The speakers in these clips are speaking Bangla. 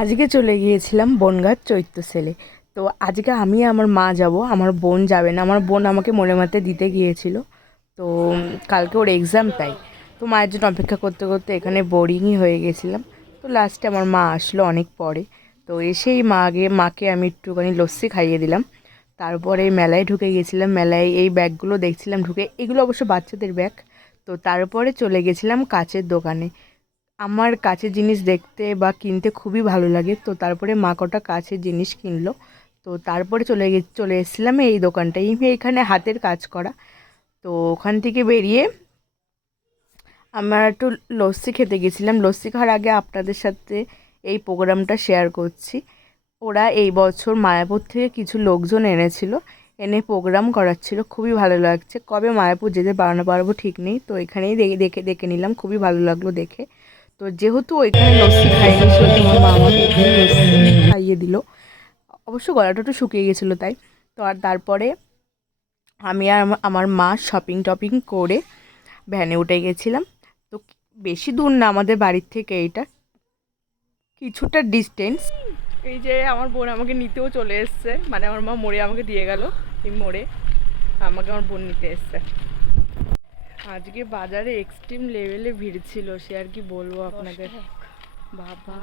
আজকে চলে গিয়েছিলাম বনগাঁ চৈত্র সেলে। তো আজকে আমি আমার মা যাব, আমার বোন যাবে না। আমার বোন আমাকে মনে মাতে দিতে গিয়েছিল। তো কালকে ওর এক্সাম, তাই তো মায়ের জন্য অপেক্ষা করতে করতে এখানে বোরিংই হয়ে গেছিলাম। তো লাস্টে আমার মা আসলো অনেক পরে। তো এসেই মাকে আমি একটুখানি লস্যি খাইয়ে দিলাম। তারপরে মেলায় ঢুকে গেছিলাম। মেলায় এই ব্যাগগুলো দেখছিলাম ঢুকে, এগুলো অবশ্য বাচ্চাদের ব্যাগ। তো তারপরে চলে গেছিলাম কাচের দোকানে। আমার কাছের জিনিস দেখতে বা কিনতে খুবই ভালো লাগে। তো তারপরে মা কটা কাছের জিনিস কিনলো। তো তারপরে চলে এসেছিলাম এই দোকানটাই, এখানে হাতের কাজ করা। তো ওখান থেকে বেরিয়ে আমরা একটু লস্যি খেতে গেছিলাম। লস্যি খাওয়ার আগে আপনাদের সাথে এই প্রোগ্রামটা শেয়ার করছি। ওরা এই বছর মায়াপুর থেকে কিছু লোকজন এনেছিল, এনে প্রোগ্রাম করাচ্ছিল। খুবই ভালো লাগছে। কবে মায়াপুর যেতে পারবো ঠিক নেই। তো এখানেই দেখে নিলাম, খুবই ভালো লাগলো দেখে। তো যেহেতু ওইখানে লস্যি খাইনি, সেহেতু আমার মা আমাকে এখানে লস্যি খাইয়ে দিল। অবশ্য গলাটা একটু শুকিয়ে গেছিলো তাই। তো আর তারপরে আমি আর আমার মা শপিং টপিং করে ভ্যানে উঠে গেছিলাম। তো বেশি দূর না আমাদের বাড়ির থেকে, এইটা কিছুটা ডিস্টেন্স। এই যে আমার বোন আমাকে নিতেও চলে এসছে, মানে আমার মা মোড়ে আমাকে দিয়ে গেল। এই মোড়ে আমাকে আমার বোন নিতে এসছে। আজকে বাজারে এক্সট্রিম লেভেলে ভিড় ছিল, সে আর কি বলবো আপনাদের। বাবা,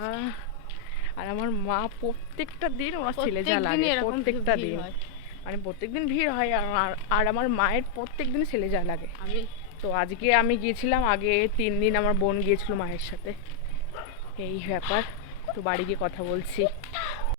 আর আমার মা প্রত্যেকটা দিন আমার ছেলে যা লাগে, প্রত্যেকটা দিন মানে প্রত্যেকদিন ভিড় হয়। আর আমার মায়ের প্রত্যেক দিন ছেলে যা লাগে। তো আজকে আমি গিয়েছিলাম, আগে 3 দিন আমার বোন গিয়েছিল মায়ের সাথে। এই ব্যাপার। তো বাড়ি গিয়ে কথা বলছি।